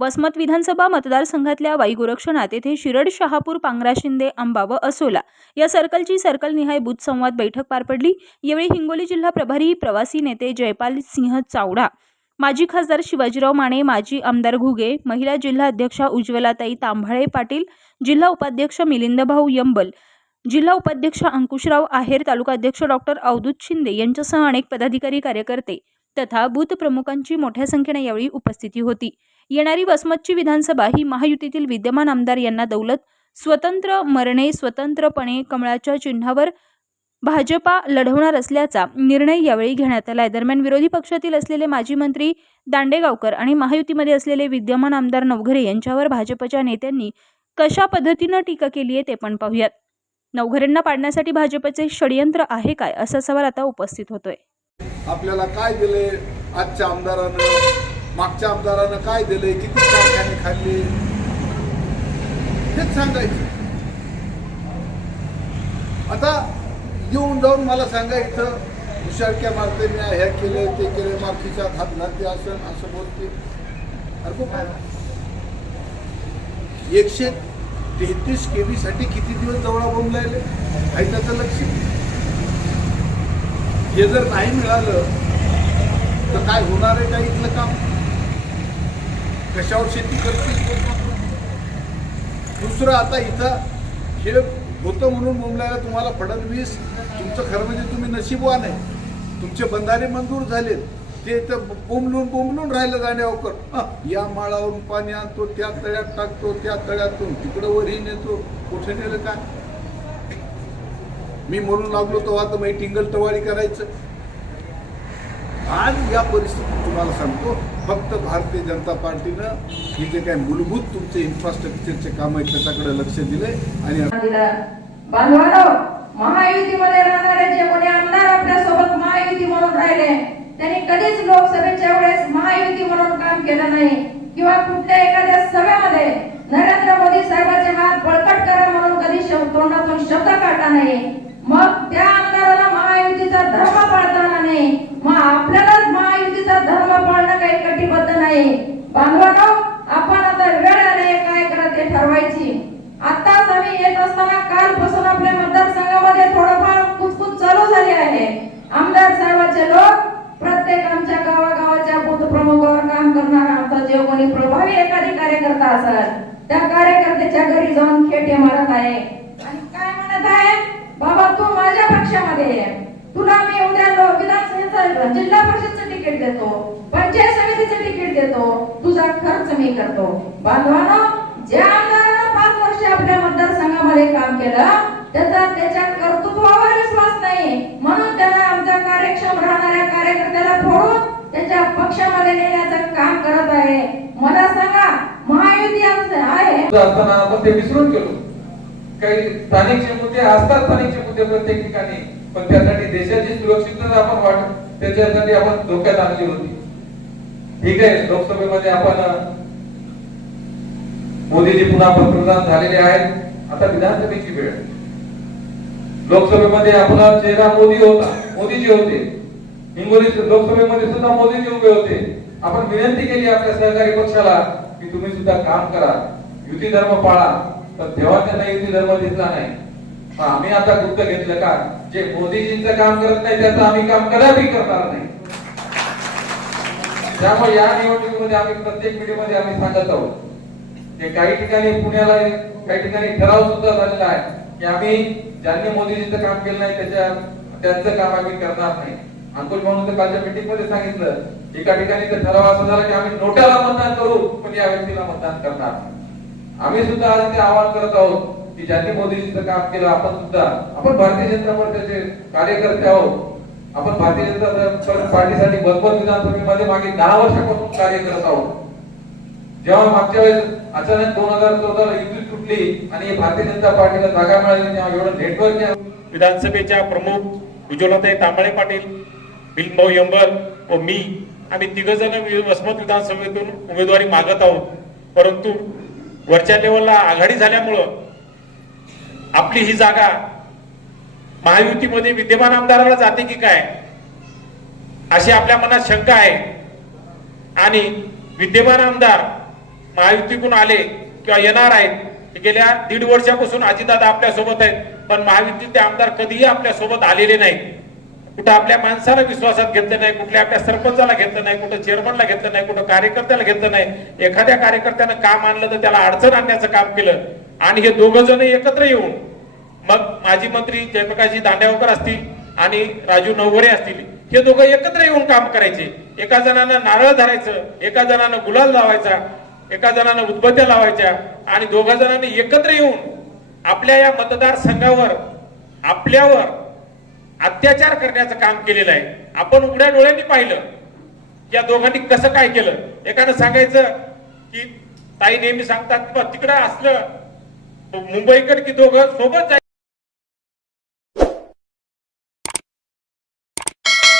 वसमत विधानसभा मतदारसंघातल्या वायुगोरक्षणात येथे शिरड शहापूर पांगरा शिंदे आंबा व असोला या सर्कलची सर्कलनिहाय बूथ संवाद बैठक पार पडली. यावेळी हिंगोली जिल्हा प्रभारी प्रवासी नेते जयपाल सिंह चावडा माजी खासदार शिवाजीराव माने माजी आमदार घुगे महिला जिल्हा अध्यक्षा उज्ज्वलाताई तांभाळे पाटील जिल्हा उपाध्यक्ष मिलिंदभाऊ यंबल जिल्हा उपाध्यक्ष अंकुशराव आहेर तालुका अध्यक्ष डॉक्टर अवधूत शिंदे यांच्यासह अनेक पदाधिकारी कार्यकर्ते तथा बूथ प्रमुखांची मोठ्या संख्येने यावेळी उपस्थिती होती. येणारी वसमतची विधानसभा ही महायुतीतील विद्यमान आमदार यांना दौलत स्वतंत्र मरणे स्वतंत्रपणे कमळाच्या चिन्हावर भाजपा लढवणार असल्याचा निर्णय यावेळी घेण्यात आला दरम्यान विरोधी पक्षातील असलेले माजी मंत्री दांडेगावकर आणि महायुतीमध्ये असलेले विद्यमान आमदार नवघरे यांच्यावर भाजपच्या नेत्यांनी कशा पद्धतीनं टीका केली आहे ते पण पाहूयात. नवघरेंना पाडण्यासाठी भाजपचे षडयंत्र आहे काय असा सवाल आता उपस्थित होतोय. आपल्याला काय दिले आजच्या आमदारानं? मागच्या आमदारानं काय दिलंय किती कारखाने खाल्ले? हेच सांगायचं. आता येऊन जाऊन मला सांगा इथं हुशारक्या मारते मी हे केलं ते केलं मागीच्या हात घालते असं असं बोलते. अरे खूप एकशे तेहतीस केवीसाठी किती दिवस जवळ राहिले? आहे त्याचं लक्ष. हे जर नाही मिळालं तर काय होणार आहे का इथलं काम? कशावर शेती करतील दुसरं आता इथं हे होतं म्हणून मुंबईला तुम्हाला फडणवीस तुमचं खरं म्हणजे तुम्ही नशीबवान आहे. तुमचे बंधारे मंजूर झालेत. ते तर बोंबलून बोंबलून राहिलं जाण्यावर या माळावरून पाणी आणतो त्या तळ्यात टाकतो त्या तळ्यातून तिकडं वरही नेतो. कुठे नेलं काय? मी म्हणून लागलो तेव्हा तर मी टिंगल टवाळी करायचं. आज या परिस्थितीत तुम्हाला सांगतो फक्त भारतीय जनता पार्टीनं हे जे काही मूलभूत तुमचे इन्फ्रास्ट्रक्चरचे काम आहेत त्याच्याकडे लक्ष दिले आणि बांधवानो महायुतीमध्ये राहणारे जे कोणी आमदार आपल्यासोबत महायुती म्हणून राहिले त्यांनी कधीच लोकसभेच्या वेळेस महायुती म्हणून काम केलं नाही. किंवा कुठल्या एखाद्या सभेमध्ये नरेंद्र मोदी साहेबांचे हात बळकट करा म्हणून कधी तोंडातून शब्द काढला नाही. मग त्या आमदाराला महायुतीचा धर्म पाळताना नाही मग आपल्यालाच महायुतीचा धर्म पाळणं काही कटिबद्ध नाही बांधवानो आपण आता वेळ आले काय करा ते आताच आम्ही येत असताना कालपासून आपल्या मतदारसंघामध्ये थोडंफार कुचकुच चालू झाली आहे. आमदार साहेबांचे लोक प्रत्येक आमच्या गावागावाच्या बूथ प्रमुखावर काम करणारा आमचा जे कोणी प्रभावी एखादी कार्यकर्ता असेल त्या कार्यकर्त्याच्या घरी जाऊन खेटे मारत आहे. आणि काय म्हणत आहे? बाबा तू माझ्या पक्षामध्ये ये. तुला मी उद्या विधानसभेचा जिल्हा परिषदचं तिकीट देतो पंचायत समितीचं तिकीट देतो. तुझा खर्च मी करतो. बांधवानो ज्या आम्हाला काम केलं त्याचा त्याच्या कर्तृत्वावर विश्वास नाही. म्हणून त्याला आमचा कार्यक्षम राहणाऱ्या कार्यकर्त्याला फोडून त्याच्या पक्षामध्ये नेण्याचं काम करत आहे. मला सांगा महायुती आहे? असताना आपण ते विसरून गेलो. काही स्थानिकचे मुद्दे असतात स्थानिकचे मुद्दे प्रत्येक ठिकाणी. पण त्यासाठी देशाची सुरक्षितता आपण वाट त्याच्यासाठी आपण धोक्यात आणली होती. ठीक आहे लोकसभेमध्ये आपण मोदीजी पुन्हा पंतप्रधान झालेले आहेत. आता विधानसभेची वेळ. लोकसभेमध्ये आपला चेहरा मोदी होता मोदीजी होते. हिंगोली लोकसभेमध्ये सुद्धा मोदीजी उभे होते. आपण विनंती केली आपल्या सहकारी पक्षाला की तुम्ही सुद्धा काम करा युती धर्म पाळा तर तेव्हा त्यांना युती धर्म दिसला नाही. मग आम्ही आता गुप्त घेतलं का? जे मोदीजींचं काम करत नाही त्याचं आम्ही काम कदापि करणार नाही. त्यामुळे या निवडणुकीमध्ये आम्ही प्रत्येक मीडियामध्ये आम्ही सांगत आहोत. ते काही ठिकाणी पुण्याला काही ठिकाणी ठराव सुद्धा झालेला आहे की आम्ही ज्यांनी मोदीजीचं काम केलं नाही त्याच्या त्यांचं काम आम्ही करणार नाही. अंकुश म्हणून तर कालच्या मीटिंगमध्ये सांगितलं एका ठिकाणी तर ठराव असा झाला की आम्ही नोटाला मतदान करू पण या व्यक्तीला मतदान करणार आम्ही सुद्धा आज ते आवाहन करत आहोत की ज्यांनी मोदीजीचं काम केलं आपण सुद्धा आपण भारतीय जनता पक्षाचे कार्यकर्ते आहोत. आपण भारतीय जनता पार्टीसाठी बदबद विधानसभेमध्ये मागे दहा वर्षापासून कार्य करत आहोत. जेव्हा मागच्या वेळेस अचानक दोन हजार चौदा युती तुटली आणि भारतीय जनता पार्टीला जागा मिळाली तेव्हा एवढं नेटवर्क विधानसभेच्या प्रमुख उज्ज्वलताई तांबळे पाटील बिलभाऊ यंबल व मी आम्ही तिघ जण वसमत विधानसभेतून उमेदवारी मागत आहोत. परंतु वरच्या लेवलला आघाडी झाल्यामुळं आपली ही जागा महायुतीमध्ये विद्यमान आमदाराला जाते की काय? अशी आपल्या मनात शंका आहे. आणि विद्यमान आमदार महायुतीकडून आले किंवा येणार आहेत गेल्या दीड वर्षापासून अजितदादा आपल्यासोबत आहेत पण महायुतीचे आमदार कधीही आपल्यासोबत आलेले नाहीत. कुठं आपल्या माणसाला विश्वासात घेतलं नाही कुठल्या आपल्या सरपंचाला घेतलं नाही कुठं चेअरमनला घेतलं नाही कुठं कार्यकर्त्याला घेतलं नाही. एखाद्या कार्यकर्त्यानं काम आणलं तर त्याला अडचण आणण्याचं काम केलं आणि हे दोघ जण एकत्र येऊन मग माजी मंत्री जयप्रकाशजी दांड्यावकर असतील आणि राजू नवघरे असतील हे दोघं एकत्र येऊन काम करायचे. एका जणानं नारळ धरायचं एका जणानं गुलाल लावायचा एका जणांना उदबत्त्या लावायच्या आणि दोघा जणांनी एकत्र येऊन आपल्या या मतदारसंघावर आपल्यावर अत्याचार करण्याचं काम केलेलं आहे. आपण उघड्या डोळ्यांनी पाहिलं या दोघांनी कसं काय केलं. एकानं सांगायचं की ताई नेहमी सांगतात पण तिकडं असलं मुंबईकर की दोघं सोबत